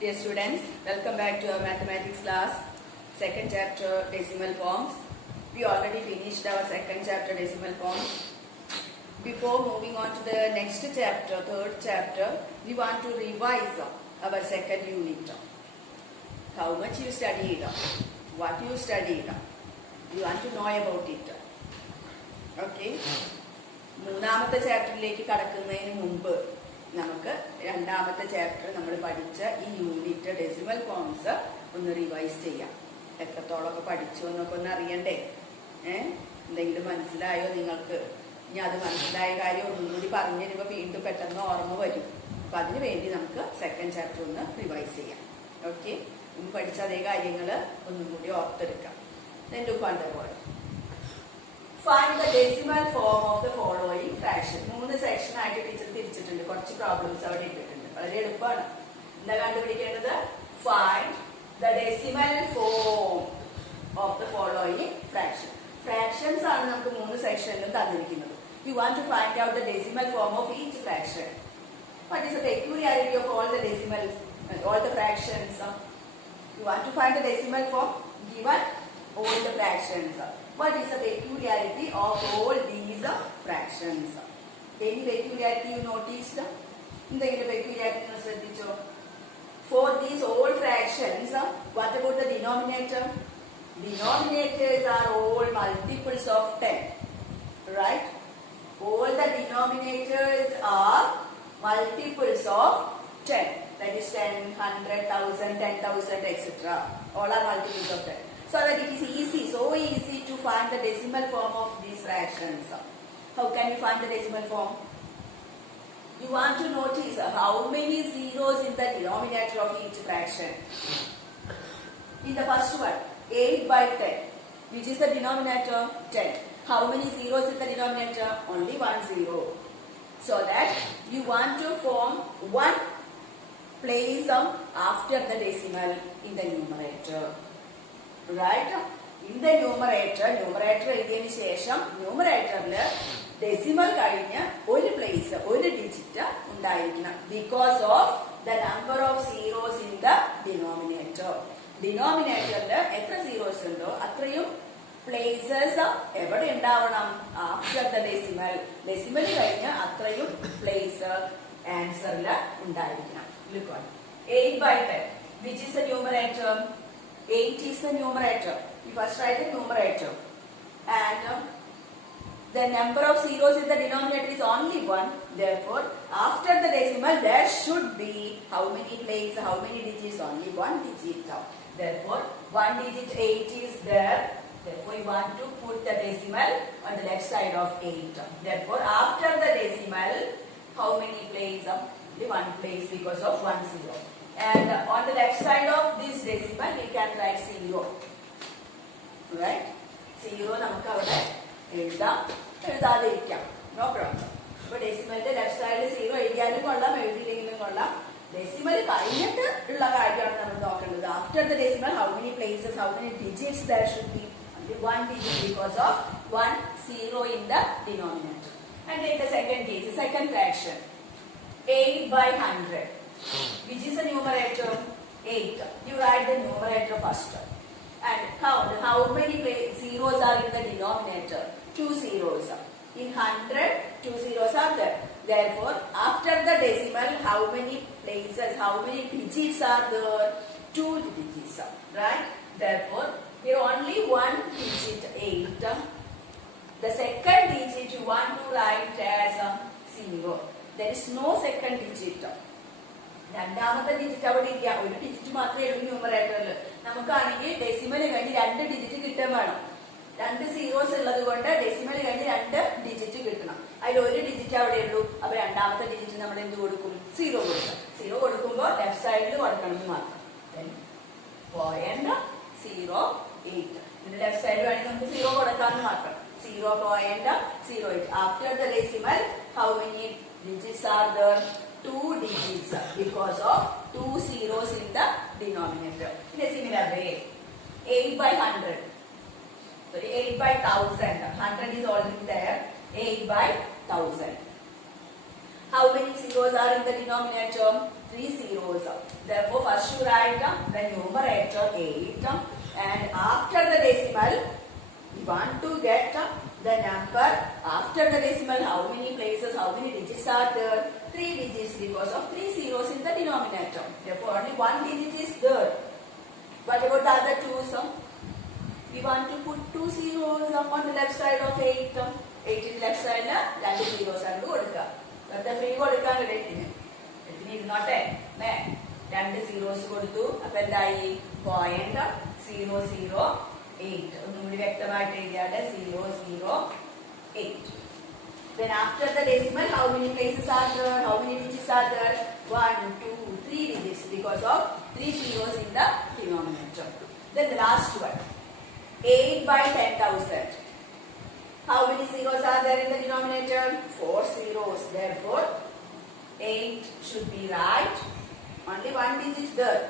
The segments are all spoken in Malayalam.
Dear students, welcome back to our mathematics class, second chapter decimal forms. We already finished our second chapter decimal forms. Before moving on to the next chapter, third chapter, we want to revise our second unit. How much you studied, what you studied, you want to know about it. Okay? മൂന്നാമത്തെ ചാപ്റ്ററിലേക്ക് കടക്കുന്നതിന് മുമ്പ് നമുക്ക് രണ്ടാമത്തെ ചാപ്റ്റർ നമ്മൾ പഠിച്ച ഈ യൂണിറ്റ് ഡെസിമൽ ഫോംസ് ഒന്ന് റിവൈസ് ചെയ്യാം. എത്രത്തോളമൊക്കെ പഠിച്ചു എന്നൊക്കെ ഒന്ന് അറിയണ്ടേ? എന്തെങ്കിലും മനസ്സിലായോ നിങ്ങൾക്ക്? ഇനി അത് മനസ്സിലായ കാര്യം ഒന്നും കൂടി പറഞ്ഞു തരുമ്പോൾ വീണ്ടും പെട്ടെന്ന് ഓർമ്മ വരും. അപ്പൊ അതിനു വേണ്ടി നമുക്ക് സെക്കൻഡ് ചാപ്റ്റർ ഒന്ന് റിവൈസ് ചെയ്യാം. ഓക്കെ, മുമ്പ് പഠിച്ച അതേ കാര്യങ്ങൾ ഒന്നും കൂടി ഓർത്തെടുക്കാം. Then look on the word. Find the decimal form of the following fraction. മൂന്ന് സെക്ഷൻ ആയിട്ട് ടീച്ചർ തിരിച്ചിട്ടുണ്ട്. കുറച്ച് പ്രോബ്ലംസ് അവിടെ ഇട്ടിട്ടുണ്ട്. വളരെ എളുപ്പമാണ്. എന്താ കണ്ടുപിടിക്കേണ്ടത്? Find the decimal form of the following fraction. Fractions ആണ് നമുക്ക് മൂന്ന് സെക്ഷനിലും തന്നിരിക്കുന്നത്. You want to find out the decimal form of each fraction. What is the peculiarity of all the decimals, all the fractions? You want to find the decimal form given all the fractions. What is the peculiarity of all these fractions? Any peculiarity you noticed? എന്തെങ്കിലും peculiarity ഒന്ന് ശ്രദ്ധിച്ചോ? For these all fractions, what about the denominator? Denominators are all multiples of 10, right? All the denominators are multiples of 10. That is 10, 100, 1000, 10,000, etc. All are multiples of 10. So that it is easy, so easy to find the decimal form of these fractions. How can you find the decimal form? You want to notice how many zeros in the denominator of each fraction. In the first one, 8 by 10, which is the denominator 10. How many zeros in the denominator? Only one zero. So that you want to form one place after the decimal in the numerator. Right? In the numerator എഴുതിയതിനു ശേഷം ന്യൂമറേറ്ററില് ഡെസിമൽ കഴിഞ്ഞ് ഒരു പ്ലേസ് ഒരു ഡിജിറ്റ് ഉണ്ടായിരിക്കണം. Because of the number of zeros in the denominator. ഡിനോമിനേറ്ററില് എത്ര സീറോസ് ഉണ്ടോ അത്രയും പ്ലേസസ് എവിടെ ഉണ്ടാവണം? After the decimal. ഡെസിമൽ കഴിഞ്ഞ് അത്രയും പ്ലേസ് ആൻസറിൽ ഉണ്ടായിരിക്കണം. Look on 8 by 10, which is the numerator? 8 is the numerator. You first write the numerator. And the number of zeros in the denominator is only 1. Therefore, after the decimal, there should be how many places, how many digits? Only one digit. Therefore, one digit 8 is there. Therefore, you want to put the decimal on the left side of 8. Therefore, after the decimal, how many places? Only one place because of 1 0. And on the left side of this decimal, we can write 0. Right? 0 നമുക്ക് അവിടെ എഴുതാം, എഴുതാതിരിക്കാം. No problem. അപ്പോൾ ഡെസിമലിന്റെ ലെഫ്റ്റ് സൈഡിൽ 0 എഴുതിയാലും കൊള്ളാം, എഴുതിയില്ലെങ്കിലും കൊള്ളാം. ഡെസിമൽ കഴിഞ്ഞിട്ട് ഉള്ള കാര്യമാണ് നമ്മൾ നോക്കേണ്ടത്. After the decimal, how many places, how many digits there should be? Only one digit because of 1 0 in the denominator. And take the second case, the second fraction. 8 by 100. Which is the numerator? 8. You write the numerator first. And count how many zeros are in the denominator. 2 zeros. In 100, 2 zeros are there. Therefore, after the decimal, how many places, how many digits are there? 2 digits. Right? Therefore, here only one digit, 8. The second digit you want to write as 0. There is no second digit. രണ്ടാമത്തെ ഡിജിറ്റ് അവിടെ ഇല്ല, ഒരു ഡിജിറ്റ് മാത്രമേ ഉള്ളൂ ന്യൂമറേറ്ററിൽ. നമുക്കാണെങ്കിൽ ഡെസിമൽ കഴിഞ്ഞ് 2 ഡിജിറ്റ് കിട്ടാൻ വേണം. 2 സീറോസ് ഉള്ളത് കൊണ്ട് ഡെസിമൽ കഴിഞ്ഞ് 2 ഡിജിറ്റ് കിട്ടണം. അതിൽ ഒരു ഡിജിറ്റ് അവിടെ ഉള്ളൂ. അപ്പൊ രണ്ടാമത്തെ ഡിജിറ്റ് നമ്മൾ എന്ത് കൊടുക്കും? 0 കൊടുക്കണം. 0 കൊടുക്കുമ്പോൾ ലെഫ്റ്റ് സൈഡിൽ കൊടുക്കണം എന്ന് മാത്രം. 0.08. ഇതിന്റെ ലെഫ്റ്റ് സൈഡിൽ വേണമെങ്കിൽ നമുക്ക് 0 കൊടുക്കാമെന്ന് മാത്രം. 0.08. After the decimal, how many digits are there? 2 digits because of 2 zeros in the denominator. In a similar way, 8 by 100. Sorry, 8 by 1000. 100 is already there. 8 by 1000. How many zeros are in the denominator? 3 zeros. Therefore, first you write the numerator 8 and after the decimal we want to get the number after the decimal. How many places, how many digits are there? 3 digits because of 3 zeros in the denominator. Therefore only 1 digit is there. What about the other two? We want to put 2 zeros on the left side of 8. 8 in the left side, 2 zeros are good. But the free word is not 10. 2 zeros കൊടുത്തു. അപ്പോൾ എന്തായി? 0.008. ഒന്നുകൂടി വ്യക്തമായിട്ട് എഴുതിയാട്ടെ. 008. Then after the decimal, how many places are there? How many digits are there? 1, 2, 3 digits because of 3 zeros in the denominator. Then the last one. 8 by 10,000. How many zeros are there in the denominator? 4 zeros. Therefore, 8 should be right. Only 1 digit there.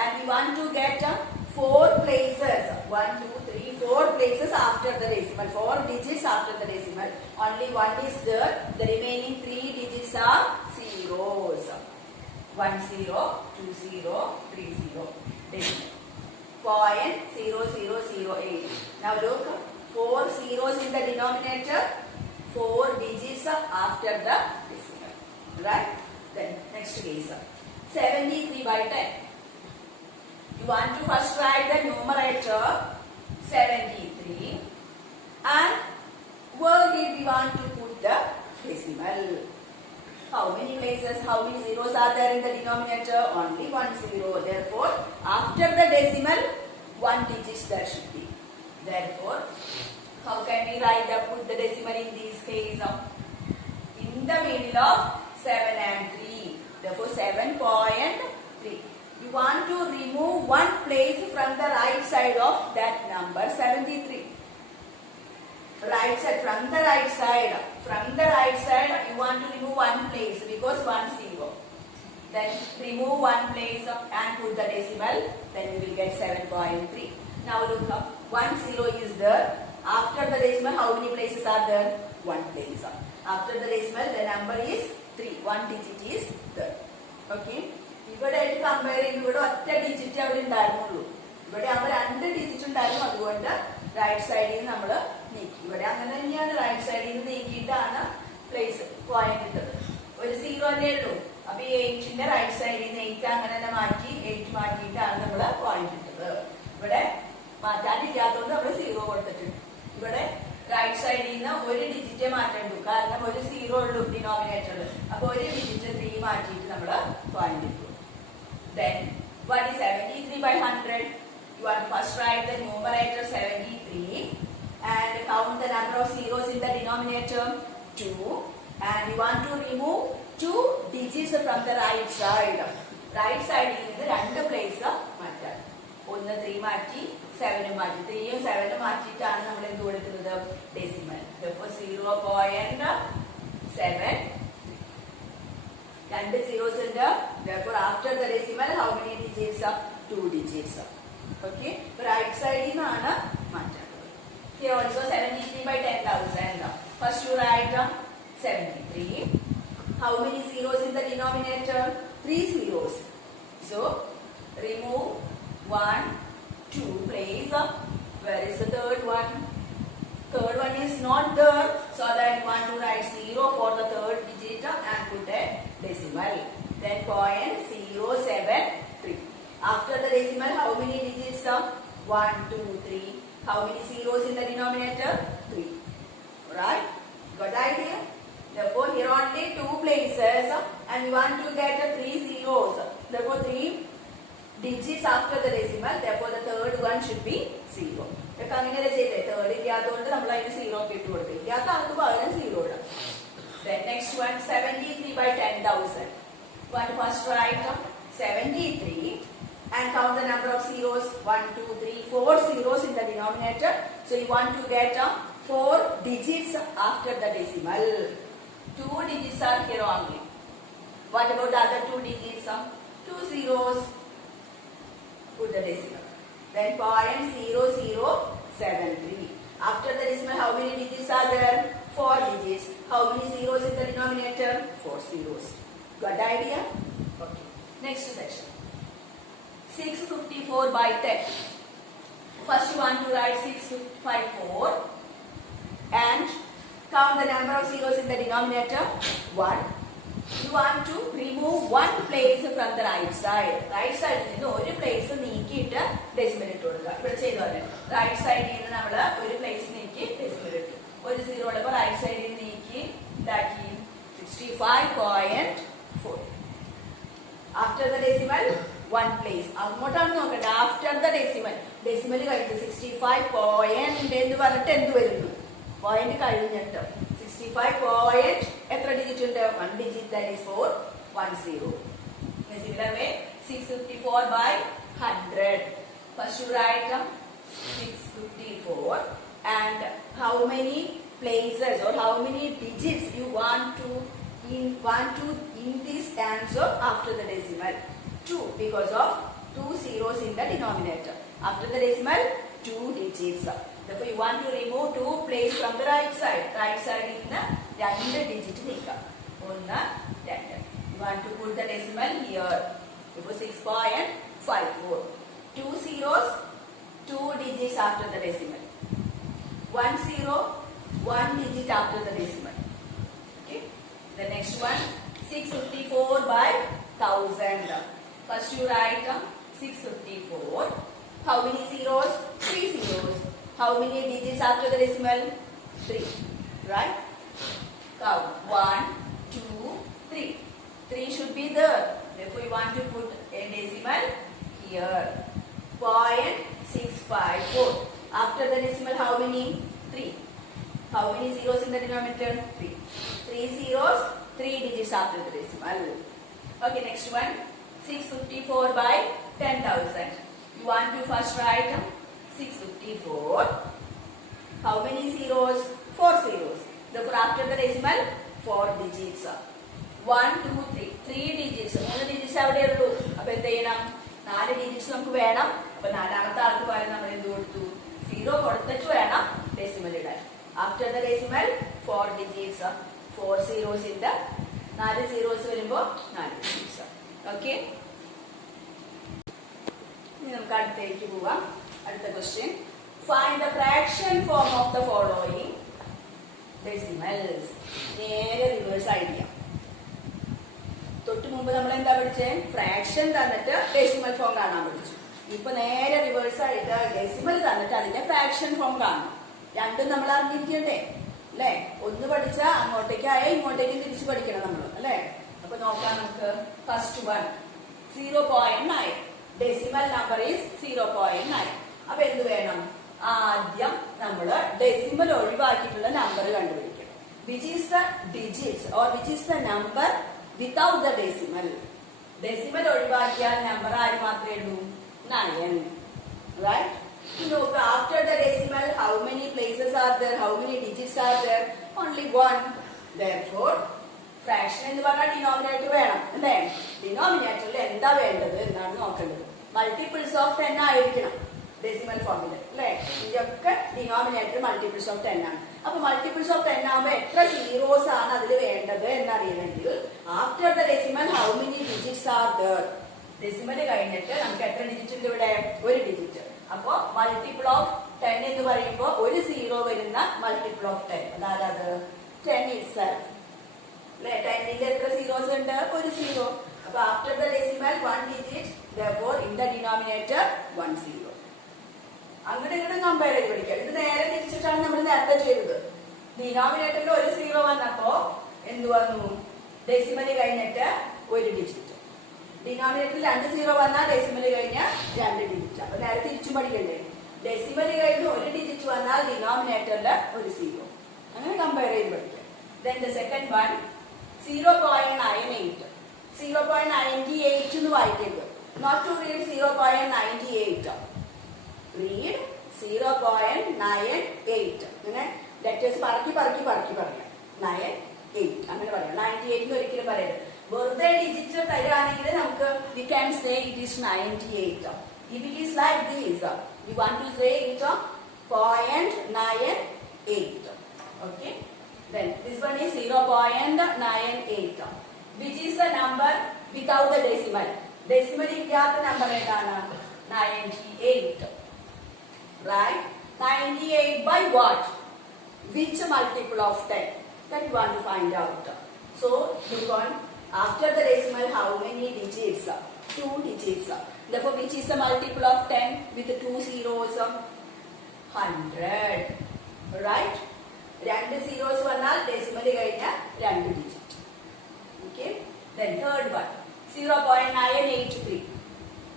And we want to get 4 places. 1, 2, 3, 4 places after the decimal. 4 digits after the decimal. Only 1 is there. The remaining 3 digits are zeros. 1 0, 2 0, 3 0. Decimal. 0.0008. Now look, 4 zeros in the denominator, 4 digits after the decimal. Right? Then next case. 73 by 10. You want to first write the numerator 73 and where did we want to put the decimal? How many places, how many zeros are there in the denominator? Only 1 zero. Therefore, after the decimal, 1 digit there should be. Therefore, how can we write put the decimal in this case? In the middle of 7 and 3. Therefore, 7.3. You want to remove 1 place from the right side of that number 73. Right side, from the right side, you want to remove 1 place because 1 0. Then remove 1 place and put the decimal, then you will get 7.3. Now look up, 1 0 is there. After the decimal, how many places are there? 1 place. After the decimal, the number is 3. 1 digit is there. Okay. ഇവിടെ ആയിട്ട് കമ്പയർ ചെയ്യുമ്പോൾ ഇവിടെ ഒറ്റ ഡിജിറ്റ് അവിടെ ഉണ്ടായിരുന്നുള്ളൂ. ഇവിടെ ആകുമ്പോൾ 2 ഡിജിറ്റ് ഉണ്ടായിരുന്നു. അതുകൊണ്ട് റൈറ്റ് സൈഡിൽ നിന്ന് നമ്മൾ നീക്കി. ഇവിടെ അങ്ങനെ തന്നെയാണ്, റൈറ്റ് സൈഡിൽ നിന്ന് നീക്കിയിട്ടാണ് പ്ലേസ് പോയിന്റ് ഇട്ടത്. ഒരു 0 അല്ലേ ഉള്ളൂ. അപ്പൊ ഈ 8ന്റെ റൈറ്റ് സൈഡിൽ നിന്ന് 8 അങ്ങനെ തന്നെ മാറ്റി 8 മാറ്റിയിട്ടാണ് നമ്മൾ പോയിന്റ് ഇട്ടത്. ഇവിടെ മാറ്റാനില്ലാത്തതുകൊണ്ട് നമ്മൾ 0 കൊടുത്തിട്ടുണ്ട്. ഇവിടെ റൈറ്റ് സൈഡിൽ നിന്ന് ഒരു ഡിജിറ്റ് മാറ്റേണ്ടു, കാരണം ഒരു 0 ഉള്ളൂ ഡിനോമിനേറ്ററിൽ. അപ്പൊ ഒരു ഡിജിറ്റ് 3 മാറ്റിയിട്ട് നമ്മൾ പോയിന്റ് ഇട്ടു. Then what is 73 by 100? You want to first write the numerator 73 and count the number of zeros in the denominator 2 and you want to remove 2 digits from the right side. Right side is the 2 place matter. 1 3 മാറ്റി 7 മാറ്റി 3 ഉം 7 ഉം മാറ്റിയിട്ടാണ് നമ്മൾ എന്ത് കൊടുക്കുന്നത്? ഡെസിമൽ. Therefore 0.7. 2 zeros ഉണ്ട്. Therefore after the decimal how many digits? 2 digits. Okay. Right side നിന്നാണ് മാറ്റേണ്ടത്. Here also 73 by 10,000. First you write 73. How many zeros in the denominator? 3 zeros. So remove 1, 2 place. Where is the third one? Third one is not there, so that you want to write 0 for the third digit and put a decimal. Then 0.073. After the decimal, how many digits? 1, 2, 3. How many zeros in the denominator? 3. Right? Got the idea? Therefore, here only 2 places and we want to get 3 zeros. Therefore, 3 digits after the decimal. Therefore, the third one should be 0. അങ്ങനെയല്ലേ ചെയ്തേ? തേർഡ് ഇല്ലാത്തതുകൊണ്ട് നമ്മൾ അതിന് 0 ഒക്കെ ഇട്ട് കൊടുത്തു. ഇല്ലാത്ത ആൾക്ക് പകരം 0 ഇടാം. Then next one 73 by 10,000. One first write 73 and count the number of zeros. 1, 2, 3, 4 zeros in the denominator. So you want to get 4 digits after the decimal. 2 digits are here only. What about the other 2 digits? 2 zeros. Put the decimal. Then 0.0073. After the decimal, how many digits are there? 4 digits. How many zeros in the denominator? 4 zeros. Got the idea? Okay. Next section. 654 by 10. First you want to write 654 and count the number of zeros in the denominator 1. You want to remove one place from the right side. Right side നിന്ന് ഒരു place നീക്കിയിട്ട് ഡെസിമൽ ഇട്ട് കൊടുക്കുക. ഇവിടെ ചെയ്തോലെ റൈറ്റ് സൈഡിൽ നിന്ന് നമ്മൾ ഒരു place നീക്കി ഡെസിമൽ ഇട്ടു. ഒരു സീറോ ഉള്ളപ്പോൾ റൈറ്റ് സൈഡിൽ നീക്കി ഇതാക്കി 65.4. After the decimal, one place. അങ്ങോട്ടാണ് നോക്കണ്ട. After the decimal, decimal കഴിഞ്ഞു 65 പോയിന്റ് എന്ന് പറഞ്ഞിട്ട് എന്ത് വരുന്നു? പോയിന്റ് കഴിഞ്ഞിട്ട് 65 പോയിന്റ് എത്ര ഡിജിറ്റ് ഉണ്ട്? 1 digit, that is 410. In a similar way, 654 by 100. First you write 654 and how many places or how many digits you want to in this answer after the decimal. 2, because of 2 zeros in the denominator. After the decimal, 2 digits. Therefore, you want to remove 2 places from the right side. Right side in the 2 digit nikka. 1, 2. You want to put the decimal here. Therefore, 6.54. 2 zeros, 2 digits after the decimal. 1 zero, 1 digit after the decimal. Okay. The next one, 654 by 1000. First you write 654. How many zeros? 3 zeros. How many digits after the decimal? 3. Right? Count. 1, 2, 3. 3 should be there. Therefore you want to put a decimal here. 0.654. After the decimal, how many? 3. How many zeros in the denominator? 3. 3 zeros, 3 digits after the decimal. Okay, next one. 654 by 10,000. You want to first write 654. How many zeros? 4 zeros. Therefore, after the decimal, 4 digits. 1, 2, 3. 3 digits. 3 digits അവിടെ ഉള്ളൂ. അപ്പോൾ എന്ത് ചെയ്യണം? 4 digits നമുക്ക് വേണം. അപ്പോൾ നാലാമത്തെ ആൾക്ക് പകരം നമ്മൾ എന്ത് കൊടുത്തു? 0 കൊടുത്തിട്ട് വേണം ഡെസിമൽ ഇടാൻ. After the decimal, 4 digits. 4 zeros in the 4 zeros വരുമ്പോൾ 4 digits. Okay? ഇനി നമുക്ക് അടുത്തേക്ക് പോവാം. അടുത്ത question. Find the fraction form of the following decimals. നേരെ റിവേഴ്സ് ഐഡിയ. തൊട്ട് മുമ്പ് നമ്മൾ എന്താ പഠിച്ചേ? ഫ്രാക്ഷൻ തന്നിട്ട് ഡെസിമൽ ഫോം കാണാൻ പഠിച്ചു. ഇപ്പൊ നേരെ റിവേഴ്സ് ആയിട്ട് ഡെസിമൽ തന്നിട്ട് അതിന്റെ ഫ്രാക്ഷൻ ഫോം കാണണം. രണ്ടും നമ്മൾ അറിഞ്ഞിരിക്കണ്ടേ അല്ലെ? ഒന്ന് പഠിച്ചാൽ അങ്ങോട്ടേക്കായ ഇങ്ങോട്ടേക്ക് തിരിച്ചു പഠിക്കണം നമ്മൾ അല്ലെ? അപ്പൊ നോക്കാം നമുക്ക്. First one 0.9. Decimal number is 0.9. അപ്പൊ എന്ത് വേണം? ആദ്യം നമ്മള് ഡെസിമൽ ഒഴിവാക്കിയിട്ടുള്ള നമ്പർ കണ്ടുപിടിക്കണം. Which is the digits or which is the number without the decimal. Decimal ഒഴിവാക്കിയാൽ നമ്പർ ആര് മാത്രമേ ഉള്ളൂ? 9. Right? Look, after the decimal, how many places are there? How many digits are there? Only 1. Therefore, fraction എന്ന് പറഞ്ഞാൽ ഡിനോമിനേറ്റർ വേണം അല്ലേ? ഡിനോമിനേറ്ററിൽ എന്താ വേണ്ടത് എന്നാണ് നോക്കേണ്ടത്. മൾട്ടിപ്പിൾസ് ഓഫ് 10 ആയിരിക്കണം ഡെസിമൽ ഫോമിൽ അല്ലേ? ഇതൊക്കെ ഡിനോമിനേറ്റർ മൾട്ടിപ്പിൾസ് ഓഫ് 10 ആണ്. അപ്പൊ മൾട്ടിപ്പിൾസ് ഓഫ് 10 ആകുമ്പോൾ എത്ര സീറോസ് ആണ് അതിൽ വേണ്ടത് എന്നറിയണമെങ്കിൽ after the decimal how many digits are there. Decimal കഴിഞ്ഞിട്ട് നമുക്ക് എത്ര ഡിജിറ്റ് ഉണ്ട് ഇവിടെ? ഒരു ഡിജിറ്റ്. അപ്പോ മൾട്ടിപ്പിൾ ഓഫ് 10 എന്ന് പറയുമ്പോൾ ഒരു സീറോ വരുന്ന മൾട്ടിപ്പിൾ ഓഫ് 10 അതായത് 10 itself. അല്ലെ? 10ന്റെ എത്ര സീറോസ് ഉണ്ട്? ഒരു സീറോ. അപ്പൊ after the decimal 1 digit, therefore in the denominator 1 zero. അങ്ങനെ ഇങ്ങനെ കമ്പയർ ചെയ്ത് പഠിക്കാം. ഇത് നേരെ തിരിച്ചിട്ടാണ് നമ്മൾ നേരത്തെ ചെയ്തത്. ഡിനോമിനേറ്ററിൽ ഒരു സീറോ വന്നപ്പോ എന്ത് വന്നു? ഡെസിമൽ കഴിഞ്ഞിട്ട് ഒരു ഡിജിറ്റ്. ഡിനോമിനേറ്ററിൽ 2 സീറോ വന്നാൽ ഡെസിമൽ കഴിഞ്ഞ 2 ഡിജിറ്റ്. അപ്പൊ നേരെ തിരിച്ചും പഠിക്കണ്ടേ? ഡെസിമൽ കഴിഞ്ഞ് ഒരു ഡിജിറ്റ് വന്നാൽ ഡിനോമിനേറ്ററിൽ ഒരു സീറോ. അങ്ങനെ കമ്പയർ ചെയ്ത് പഠിക്കാം. Then the second one 0.98. 0.98 എന്ന് വായിക്കരുത്. Not to read 0.98. Read 0.98. അങ്ങനെ ലെറ്റേഴ്സ് പറക്കി പറയാം. 98 അങ്ങനെ പറയാം. 98 എന്ന് ഒരിക്കലും പറയരുത്. വെറുതെ ഡിജിറ്റ് തരുവാണെങ്കിൽ നമുക്ക് we can say it is 98. If it is like this, we want to say it 0.98. Okay? Then this one is 0.98. Which is the number without the decimal? Decimal ഇല്ലാത്ത നമ്പർ ഏതാണ്? 98. Right? 98 by what? Which multiple of 10? That you want to find out. So, look on. After the decimal, how many digits? 2 digits. Therefore, which is the multiple of 10 with 2 zeros? 100. Right? 2 zeros vannal decimal kayinja 2 digit. Okay? Then third one. 0.983.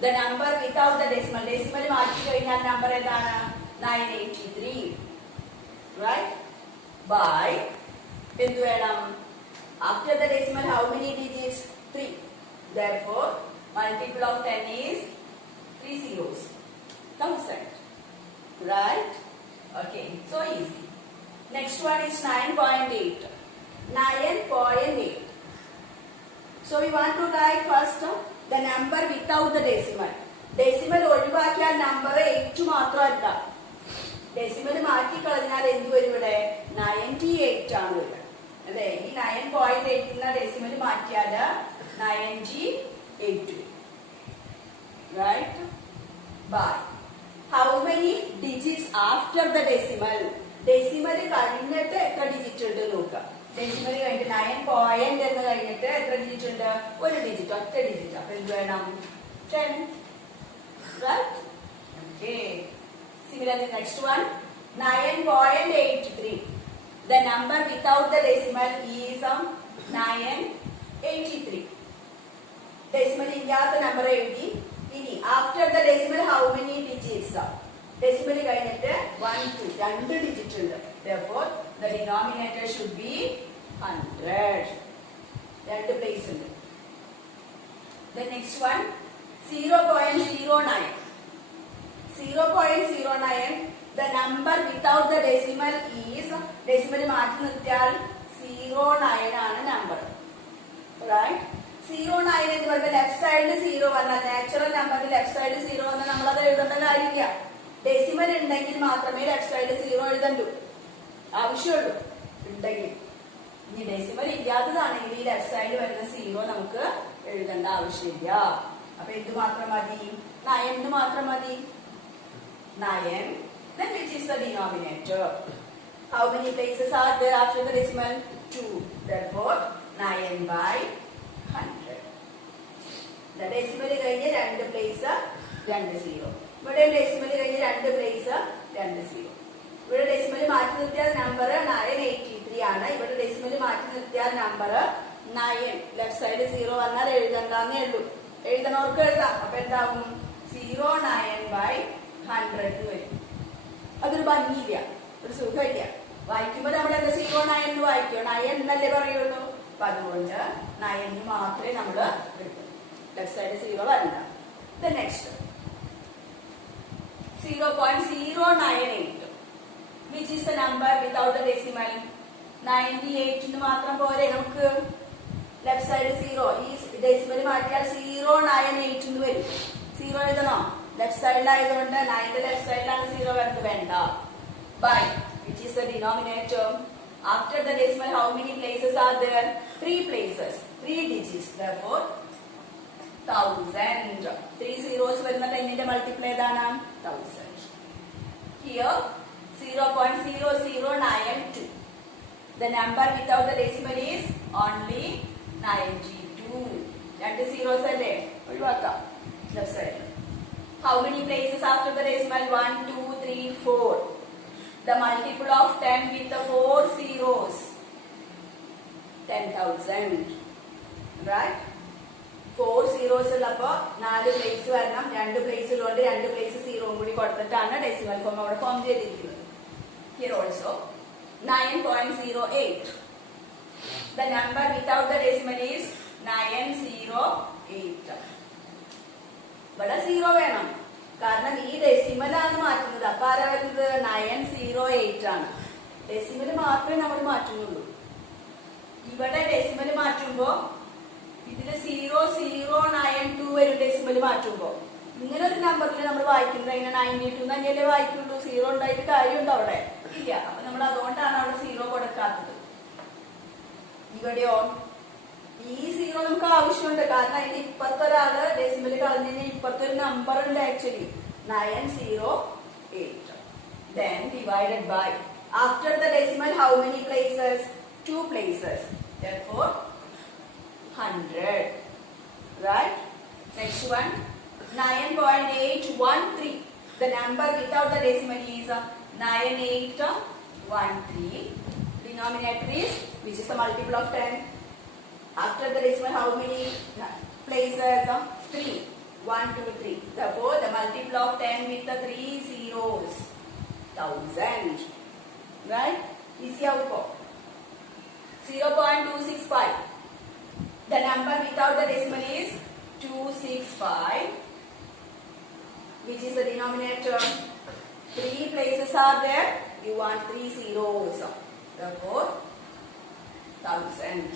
The number without the decimal. Decimal മാറ്റി കഴിഞ്ഞാൽ number ഏതാണ്? 983. Right? By എന്ത് വേണം? After the decimal, how many digits? 3. Therefore, multiple of 10 is 3 zeros. 1000. Right? Okay. So easy. Next one is 9.8. 9.8. So we want to write first the number without the decimal. Decimal ഒഴിവാക്കിയാൽ number 8 മാത്രമല്ല. Decimal മാറ്റി കളഞ്ഞാൽ എന്ത് വരും ഇവിടെ? 98 ആണ് വരിക. അതെ, ഈ 9.8 എന്ന decimal മാറ്റിയാൽ 98. Right? By how many digits after the decimal? Decimal കഴിഞ്ഞിട്ട് എത്ര ഡിജിറ്റ് ഉണ്ട് നോക്കാം. ഡെസിമൽ കഴിഞ്ഞിട്ട് 9 എന്ന് കഴിഞ്ഞിട്ട് എത്ര ഡിജിറ്റ് ഉണ്ട്? ഒരു ഡിജിറ്റ്, ഒറ്റ ഡിജിറ്റ്. അപ്പൊ എന്ത് വേണം? 10. Right? Okay. Similarly, next one, 9.83. The number without the decimal is 983. Decimal ഇല്ലാത്ത നമ്പർ എഴുതി. ഇനി after the decimal, how many digits? Decimal കഴിഞ്ഞിട്ട് 1, 2, 2 ഡിജിറ്റ് ഉണ്ട്. Therefore, the denominator should be 100. 2 place ഉണ്ട്. The next one, 0.09. 0.09. The number without the decimal is, decimal മാറ്റി നിർത്തിയാൽ 09 ആണ് number. Right? 09 എന്ന് പറയുമ്പോൾ ലെഫ്റ്റ് സൈഡിൽ 0 വന്നാൽ, നാച്ചുറൽ നമ്പറിൽ ലെഫ്റ്റ് സൈഡിൽ 0 വന്നാൽ നമ്മൾ അത് എഴുതേണ്ട കാര്യമില്ല. ഡെസിമൽ ഉണ്ടെങ്കിൽ മാത്രമേ ലെഫ്റ്റ് സൈഡിൽ 0 എഴുതണ്ടൂ, ആവശ്യമുള്ളൂ ഉണ്ടെങ്കിൽ. ഇനി ഡെസിമൽ ഇല്ലാത്തതാണെങ്കിൽ ഈ ലെഫ്റ്റ് സൈഡിൽ വരുന്ന 0 നമുക്ക് എഴുതേണ്ട ആവശ്യമില്ല. അപ്പൊ എന്ത് മാത്രം മതി? 9 മാത്രം മതി. 9. Then which is the denominator? How many places are there after the decimal? 2. Therefore, 9 by 100. The decimal കഴിഞ്ഞ് 2 place 2 0. ഇവിടെ ഡെസിമൽ കഴിഞ്ഞ് 2 place 2 0. ഇവിടെ ഡെസിമൽ മാറ്റി നിർത്തിയാൽ നമ്പർ 983 ആണ്. ഇവിടെ ഡെസിമൽ മാറ്റി നിർത്തിയാൽ നമ്പർ 9. ലെഫ്റ്റ് സൈഡ് 0 വന്നാൽ എഴുതണ്ടെന്നേ ഉള്ളൂ. എഴുതണവർക്ക് എഴുതാം. അപ്പൊ എന്താവും? 09 by 100 വരും. അതൊരു ഭംഗിയില്ല, ഒരു സുഖമില്ല. വായിക്കുമ്പോ നമ്മൾ എന്താ 09 എന്ന് വായിക്കോ? 9 എന്നല്ലേ പറയുള്ളൂ. അപ്പൊ അതുകൊണ്ട് 9 മാത്രമേ നമ്മൾ എഴുതൂ. ലെഫ്റ്റ് സൈഡ് 0 വരണ്ട. Next 0.098. Which is the number without the decimal? 98 മാത്രം പോരെ നമുക്ക്? Left side 0. ഈ ഡെസിമൽ മാറ്റിയാൽ 098 എന്ന് വരും. 0 എഴുതണോ? ലെഫ്റ്റ് സൈഡിലായതുകൊണ്ട് 9 ലെഫ്റ്റ് സൈഡിലാണ് 0 വരുന്നത്, വേണ്ട. By which is the denominator? After the decimal, how many places are there? 3 places, 3 digits. Therefore, 1000. 3 zeros വരുന്ന 10ന്റെ മൾട്ടിപ്പിൾ ഏതാണ്? 1000. Here 0.0092. The number without the decimal is only 92. 2 zeros അല്ലേ? ഒഴിവാക്കാം ലെഫ്റ്റ് സൈഡിൽ. How many places after the decimal? 1, 2, 3, 4. The multiple of 10 with the 4 zeros. 10,000. Right? 4 zeros ഉള്ളപ്പോ 4 place വരണം. 2 place ഉള്ളതുകൊണ്ട് 2 place 0 കൂടി കൊടുത്തിട്ടാണ് ഡെസിമൽ ഫോം അവിടെ ഫോം ചെയ്തിരിക്കുന്നത്. Here also 9.08. The number without the decimal is 908. ഇവിടെ 0 വേണം, കാരണം ഈ ഡെസിമൽ ആണ് മാറ്റുന്നത്. അപ്പൊ ആരാ വരുന്നത്? 908 ആണ്. ഡെസിമൽ മാത്രമേ നമ്മൾ മാറ്റുന്നുള്ളൂ. ഇവിടെ ഡെസിമൽ മാറ്റുമ്പോ ഇതില് 0092 വരും. ഡെസിമൽ മാറ്റുമ്പോ ഇങ്ങനെ ഒരു നമ്പറിൽ നമ്മൾ വായിക്കുന്നത് അതിനെ 92 തന്നെയല്ലേ വായിക്കുള്ളൂ. 0 ഉണ്ടായിട്ട് കാര്യമുണ്ടോ അവിടെ? ഇല്ല. അപ്പൊ നമ്മൾ അതുകൊണ്ടാണ് അവിടെ 0 കൊടുക്കാത്തത്. ഇവിടെയോ ഈ 0 നമുക്ക് ആവശ്യമുണ്ട്, കാരണം അതിന്റെ ഇപ്പുറത്തെ ഒരാള് ഡെസിമൽ decimal കളഞ്ഞാൽ ഇപ്പുറത്തെ ഒരു നമ്പർ ഉണ്ട് actually 908. Then divided by, after the decimal how many places? 2 places. Therefore 100. Right? Next one, 9.813. The number without the decimal is 9813. Denominator is, which is the multiple of 10. After the decimal how many places? 3. 1, 2, 3. Therefore the multiple of 10 with the 3 zeros, 1000. Right? Easy output. 0.265. The number without the decimal is 265, which is the denominator. 3 places are there. You want 3 zeros. Therefore 1000.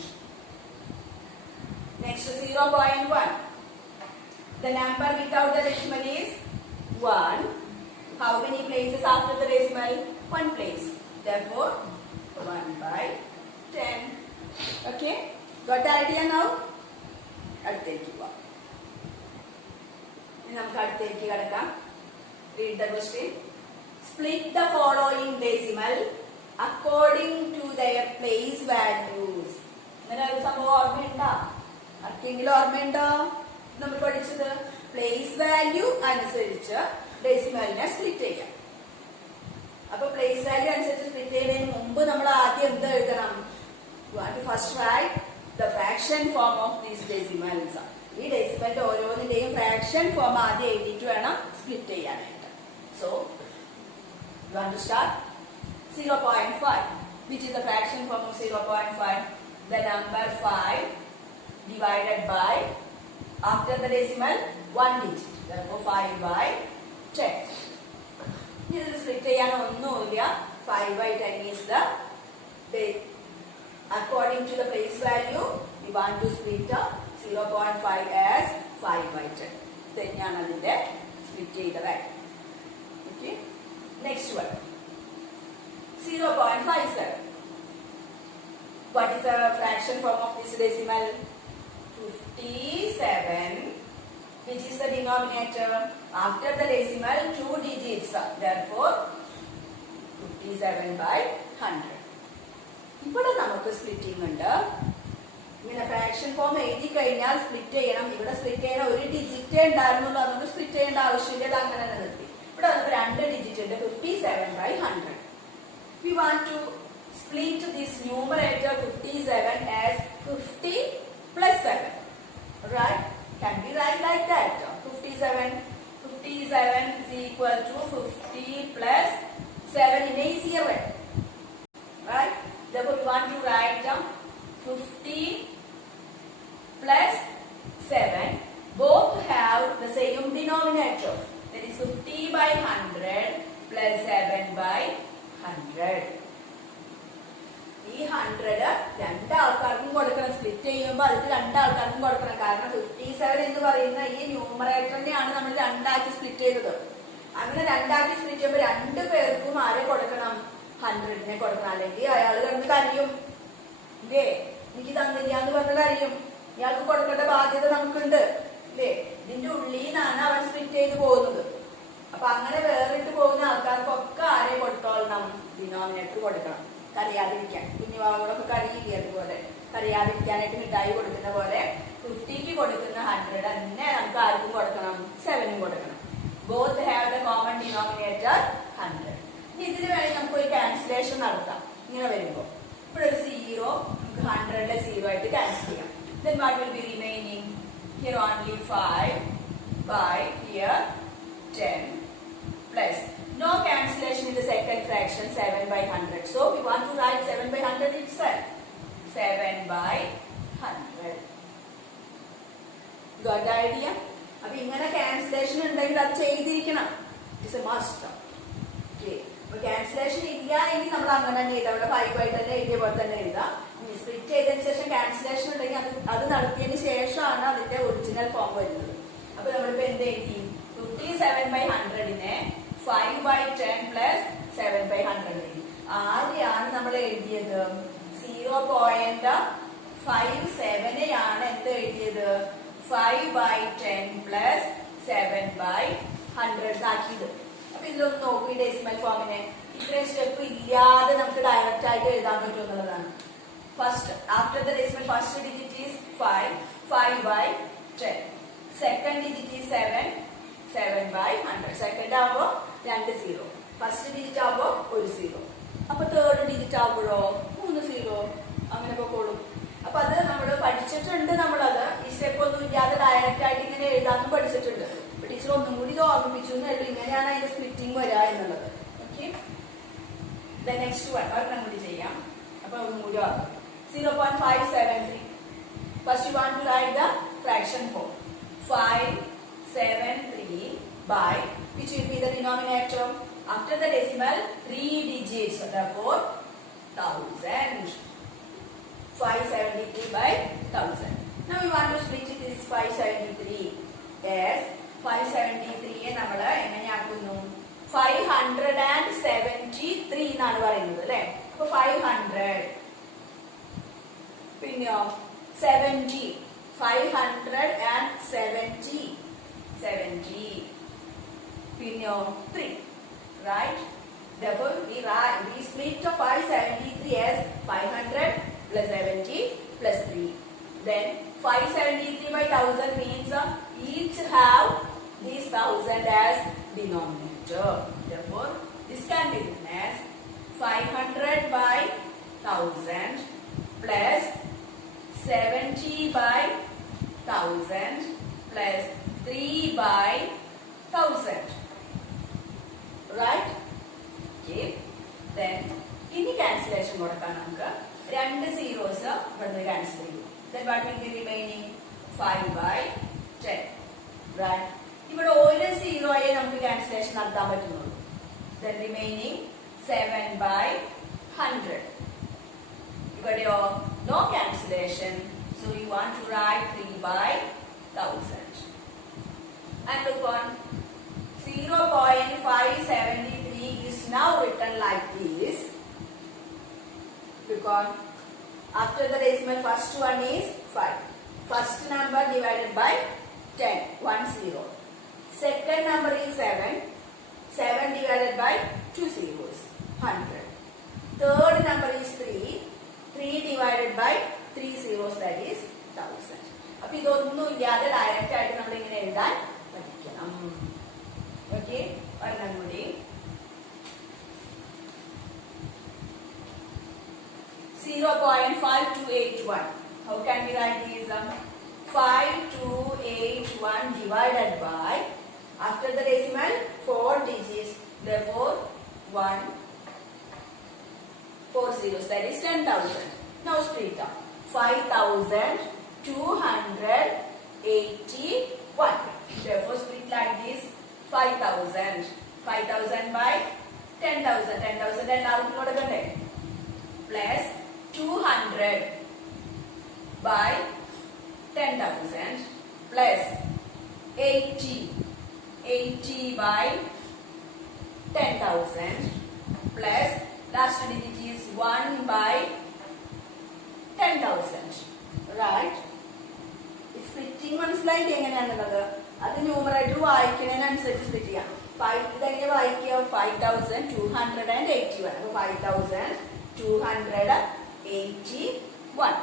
Next, 0.1. The number without the decimal is 1. How many places after the decimal? 1 place. Therefore 1/10. Okay? Got the idea now? അടുത്തേക്ക് പോവാം. നമുക്ക് അടുത്തേക്ക് കിടക്കാം. Read the question. Split the following decimal according to their place values. ഇങ്ങനെ ഒരു സംഭവം ഓർമ്മയുണ്ടോ? ആർക്കെങ്കിലും ഓർമ്മയുണ്ടോ? നമ്മൾ പഠിച്ചത് പ്ലേസ് വാല്യൂ അനുസരിച്ച് ഡെസിമലിനെ സ്പ്ലിറ്റ് ചെയ്യാം. അപ്പൊ പ്ലേസ് വാല്യൂ അനുസരിച്ച് സ്പ്ലിറ്റ് ചെയ്യുന്നതിന് മുമ്പ് നമ്മൾ ആദ്യം എന്ത് എഴുതണം? First right the fraction form of these decimals. ഈ ഡെസിമലിന്റെ ഓരോന്നിന്റെയും ഫ്രാക്ഷൻ ഫോം ആദ്യം എഴുതിയിട്ട് വേണം സ്പ്ലിറ്റ് ചെയ്യാനായിട്ട്. So you want to start 0.5, which is the fraction form of 0.5. The number 5 divided by, after the decimal, 1 digit. Therefore 5/10. This is split ചെയ്യാൻ ഒന്നുമില്ല. 5/10 is the according to the place value. We want to split 0.5 as 5/10. തന്നെയാണ് അതിന്റെ സ്പ്ലിറ്റ് ചെയ്ത value. Okay. Next one, 0.57. What is the fraction form of this decimal? 57, which is the denominator. After the decimal, 2 digits. Therefore 57/100. ഇവിടെ നമുക്ക് സ്പ്ലിറ്റിംഗ് ഉണ്ട്. ഇങ്ങനെ ഫ്രാക്ഷൻ ഫോം എഴുതി കഴിഞ്ഞാൽ സ്പ്ലിറ്റ് ചെയ്യണം. ഇവിടെ സ്പ്ലിറ്റ് ചെയ്യുന്ന ഒരു ഡിജിറ്റേ ഉണ്ടായിരുന്നുള്ളൂ, അതുകൊണ്ട് സ്പ്ലിറ്റ് ചെയ്യേണ്ട ആവശ്യമില്ല. അത് അങ്ങനെ തന്നെ നിർത്തി. ഇവിടെ നമുക്ക് 2 ഡിജിറ്റ് ഉണ്ട്. 57/100. We want to split this numerator 57 as 50 plus 7. Right? Can we write like that? 57 is equal to 50 plus 7 in a easier way. Right? Therefore we want to write 50 plus 7. Both have the same denominator. That is 50/100 plus 7/100. ഈ 100 രണ്ടാൾക്കാർക്കും കൊടുക്കണം. സ്പ്ലിറ്റ് ചെയ്യുമ്പോൾ അതിൽ രണ്ടാൾക്കാർക്കും കൊടുക്കണം. കാരണം 57 എന്ന് പറയുന്ന ഈ ന്യൂമറേറ്ററിനെയാണ് നമ്മൾ രണ്ടാക്കി സ്പ്ലിറ്റ് ചെയ്തത്. അങ്ങനെ രണ്ടാക്കി സ്പ്ലിറ്റ് ചെയ്യുമ്പോൾ 2 പേർക്കും ആരെ കൊടുക്കണം? 100നെ കൊടുക്കണം. അല്ലെങ്കിൽ അയാൾ കിടന്ന് കരയും. ഇല്ലേ, എനിക്ക് തന്നില്ല എന്ന് പറഞ്ഞ് കരയും. ഇയാൾക്ക് കൊടുക്കേണ്ട ബാധ്യത നമുക്കുണ്ട്. ഇല്ലേ, ഇതിന്റെ ഉള്ളിൽ നിന്നാണ് അവൻ സ്പ്ലിറ്റ് ചെയ്ത് പോകുന്നത്. അപ്പൊ അങ്ങനെ വേറിട്ട് പോകുന്ന ആൾക്കാർക്കൊക്കെ ആരെ കൊടുത്തോളണം? ഡിനോമിനേറ്റർ കൊടുക്കണം. കരയാതിരിക്കാൻ. കുഞ്ഞുവാകളൊക്കെ കരയില്ലേ, അതുപോലെ കരയാതിരിക്കാനായിട്ട് മിഠായി കൊടുക്കുന്ന പോലെ 50ക്ക് കൊടുക്കുന്ന 100 തന്നെ നമുക്ക് ആർക്കും കൊടുക്കണം? 7നും കൊടുക്കണം. Both have the common denominator 100. ഇനി ഇതിന് വേണ്ടി നമുക്ക് ഒരു ക്യാൻസലേഷൻ നടത്താം. ഇങ്ങനെ വരുമ്പോ ഇവിടെ ഒരു 0 നമുക്ക് 100ലെ 0 ആയിട്ട് ക്യാൻസൽ ചെയ്യാം. Then what will be remaining? Here only 5 by here 10 plus. No cancellation in the second fraction, 7/100. So we want to write 7/100 itself. 7/100. Got the idea? അപ്പൊ ഇങ്ങനെ ക്യാൻസലേഷൻ ഉണ്ടെങ്കിൽ അത് ചെയ്തിരിക്കണം. It's A must. ഓക്കെ. അപ്പൊ ക്യാൻസലേഷൻ ഇല്ല എങ്കിൽ നമ്മൾ അങ്ങനെ തന്നെ എഴുതാം. അവിടെ 5/10 തന്നെ എഴുതിയ പോലെ തന്നെ എഴുതാം. സ്പ്ലിറ്റ് ചെയ്തതിനു ശേഷം ക്യാൻസലേഷൻ ഉണ്ടെങ്കിൽ അത് നടത്തിയതിന് ശേഷമാണ് അതിന്റെ ഒറിജിനൽ ഫോം വരുന്നത്. അപ്പൊ നമ്മളിപ്പോ എന്ത് എഴുതി? 57/100നെ 5/10 plus 7/100 എഴുതി. ആരെയാണ് നമ്മൾ എഴുതിയത്? 0.57നെയാണ് എന്ത് എഴുതിയത്? 5 by 10 plus 7 by 100 ആക്കിയത്. അപ്പൊ ഇതിലൊന്ന് നോക്കൂ ഈ ഡെസിമൽ ഫോമിനെ. ഇത്രയും സ്റ്റെപ്പ് ഇല്ലാതെ നമുക്ക് ഡയറക്റ്റ് ആയിട്ട് എഴുതാൻ പറ്റും എന്നുള്ളതാണ്. First after the decimal first digit is 5 by 10. Second digit is 7 by 100. Second ആവുമ്പോ 2 സീറോ. ഫസ്റ്റ് ഡിജിറ്റ് ആവുമ്പോ 1 സീറോ. അപ്പൊ തേർഡ് ഡിജിറ്റ് ആവുമ്പോഴോ 3 സീറോ. അങ്ങനെ പോക്കോളും. അപ്പൊ അത് നമ്മൾ പഠിച്ചിട്ടുണ്ട്. നമ്മളത് ഈ സ്റ്റെപ്പ് ഒന്നും ഇല്ലാതെ ഡയറക്റ്റ് ആയിട്ട് ഇങ്ങനെ എഴുതാനും പഠിച്ചിട്ടുണ്ട്. ടീച്ചർ ഒന്നും കൂടി ഇത് ഓർമ്മിപ്പിച്ചു എന്നുള്ളൂ. ഇങ്ങനെയാണ് അതിന്റെ സ്പ്ലിറ്റിംഗ് വരിക എന്നുള്ളത്. ഓക്കെ, നെക്സ്റ്റ് ഒരെണ്ണം കൂടി ചെയ്യാം. അപ്പൊ ഒന്നും കൂടി ഓർമ്മ 0.573. First you want to write the fraction form. 573 by which will be the denominator after the decimal 3 digits, therefore 1000. 573 by 1000. Now we want to split it this 573 as 573 നമ്മൾ എങ്ങനെയാക്കുന്നു 573 എന്നാണ് പറയുന്നത് അല്ലേ. അപ്പൊ 500 പിന്നെയോ 70 570 പിന്നെയോ 3, right? Therefore we split the 573 as 500 plus 70 plus 3. Then 573 by 1000 means each have this 1000 as denominator. Therefore this can be written as 500 by 1000 plus 70 by 1000 plus 3 by 1000. Right? Okay. Then ഇനി cancellation കൊടുക്കാം നമുക്ക്. 2 zeros ഇവിടുന്ന് cancel ചെയ്യും. Then what will be remaining? 5 by 10. Right? ഇവിടെ ഒരു സീറോയെ നമുക്ക് cancellation നടത്താൻ പറ്റുന്നുള്ളൂ. Then remaining 7 by 100. ഇവിടെയോ no cancellation. So you want to write 3 by 1000. And look on 0.573 is now written like this because after the decimal first one is 5. First number divided by 10, 1 0. Second number is 7 divided by 2 zeros, 100. Third number is 3 divided by 3 zeros, that is 1000. അപ്പൊ ഇതൊന്നും ഇല്ലാതെ ഡയറക്റ്റ് ആയിട്ട് നമ്മൾ ഇങ്ങനെ എഴുതാൻ പഠിക്കണം. ഓക്കെ, ഒരെണ്ണം കൂടി 0.5281. How can we write these? 5281 divided by, after the decimal 4 digits, therefore 1 4 zeros, that is 10,000. Now split up. 5281. Therefore split like this. 5,000 by 10,000. 10,000 എല്ലാവർക്കും കൊടുക്കണ്ടേ? Plus 200 by 10,000 plus 80 by 10,000 plus last digit is 1 by 10,000. Right? Splitting മനസ്സിലായില്ലേ എങ്ങനെയാണുള്ളത്? അത് ന്യൂമറേറ്റർ വായിക്കുന്നതിനനുസരിച്ച് സ്പ്ലിറ്റ് ചെയ്യാം. ഇതെങ്ങനെ വായിക്കുക? 5,281. അപ്പൊ 5,281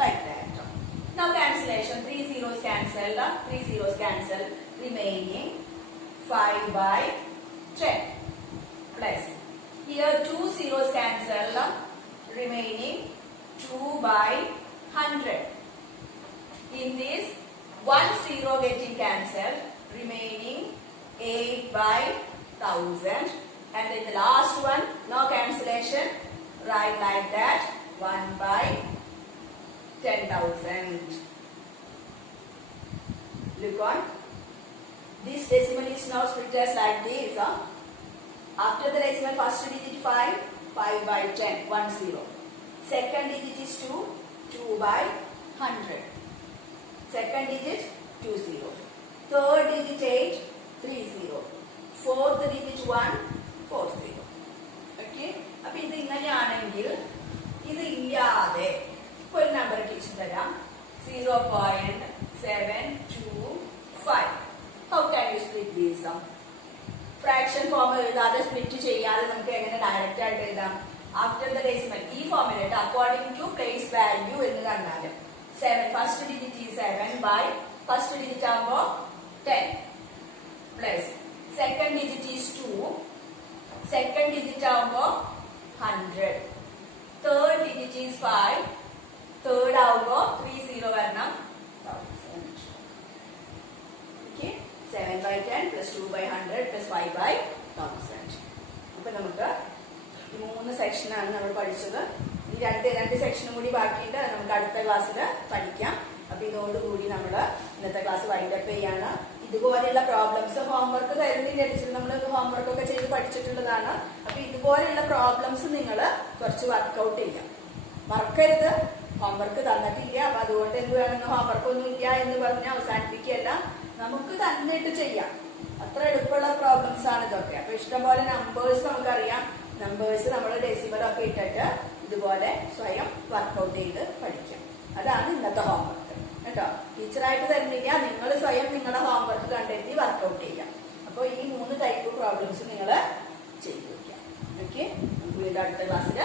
like that. Now cancellation. 3 zeros cancelled. 3 zeros cancelled. Remaining 5 by 10 plus here 2 zeros cancelled. Remaining 2 by 100. In this 1 zero getting cancelled. Remaining 8 by 1000. And then the last one, no cancellation. Write like that. 1 by 10,000. Look on. This decimal is now split as like this. After the decimal first digit 5 by 10, 1 0. Second digit is 2 by 100. Second digit 2 0. Third digit 8, 3 0. Fourth digit 1, 4 0. Okay? അപ്പോൾ ഇത് ഇങ്ങനെയാണെങ്കിൽ ഇത് ഇല്ലാതെ ഒരു നമ്പർ ടീച്ചർ തരാം 0.728 ഫ്രാക്ഷൻ ഫോം എഴുതാതെ സ്പ്ലിറ്റ് ചെയ്യാതെ നമുക്ക് എങ്ങനെ ഡയറക്റ്റ് ആയിട്ട് എഴുതാം? ആഫ്റ്റർ ദ ഡെസിമൽ ഈ ഫോമിലിട്ട് അക്കോർഡിംഗ് ടു പ്ലേസ് വാല്യൂ എന്ന് കണ്ടാല് 7 first digit 7 by first digit ആകുമ്പോ 10 plus second digit 2 second digit ആകുമ്പോ 100 തേർഡ് ഡിജിറ്റ് 5 തേർഡ് ആകുമ്പോ 30 വരണം 7 by 10 plus 2 by 100 plus 5 by 1000. അപ്പൊ നമുക്ക് ഈ 3 സെക്ഷനാണ് നമ്മൾ പഠിച്ചത്. ഈ രണ്ട് സെക്ഷനും കൂടി ബാക്കിയുണ്ട്. നമുക്ക് അടുത്ത ക്ലാസ്സിൽ പഠിക്കാം. അപ്പൊ ഇതോടുകൂടി നമ്മൾ ഇന്നത്തെ ക്ലാസ് വൈൻഡപ്പ് ചെയ്യാണ്. ഇതുപോലെയുള്ള പ്രോബ്ലംസ് ഹോംവർക്ക് തരുന്നില്ല ടീച്ചർ, നമ്മൾ ഹോംവർക്ക് ഒക്കെ ചെയ്ത് പഠിച്ചിട്ടുള്ളതാണ്. അപ്പൊ ഇതുപോലെയുള്ള പ്രോബ്ലംസ് നിങ്ങൾ കുറച്ച് വർക്ക്ഔട്ട് ചെയ്യാം. മറക്കരുത്, ഹോംവർക്ക് തന്നിട്ടില്ല അപ്പൊ അതുകൊണ്ട് എന്ത് വേണമെന്ന് ഹോംവർക്ക് ഒന്നും ഇല്ല എന്ന് പറഞ്ഞ് അവസാനിപ്പിക്കുകയല്ല, നമുക്ക് തന്നിട്ട് ചെയ്യാം. അത്ര എളുപ്പമുള്ള പ്രോബ്ലംസ് ആണ് ഇതൊക്കെ. അപ്പൊ ഇഷ്ടംപോലെ നമ്പേഴ്സ് നമുക്കറിയാം. നമ്പേഴ്സ് നമ്മൾ ഡെസിമൽ ഒക്കെ ഇട്ടിട്ട് ഇതുപോലെ സ്വയം വർക്ക്ഔട്ട് ചെയ്ത് പഠിക്കാം. അതാണ് ഇന്നത്തെ ഹോംവർക്ക് കേട്ടോ. ടീച്ചറായിട്ട് തരുന്നില്ല, നിങ്ങൾ സ്വയം നിങ്ങളുടെ ഹോംവർക്ക് കണ്ടെത്തി വർക്ക്ഔട്ട് ചെയ്യാം. അപ്പൊ ഈ 3 ടൈപ്പ് പ്രോബ്ലംസ് നിങ്ങൾ ചെയ്തു വയ്ക്കാം. ഓക്കെ, നമുക്ക് വീണ്ടും അടുത്ത ക്ലാസ്സിൽ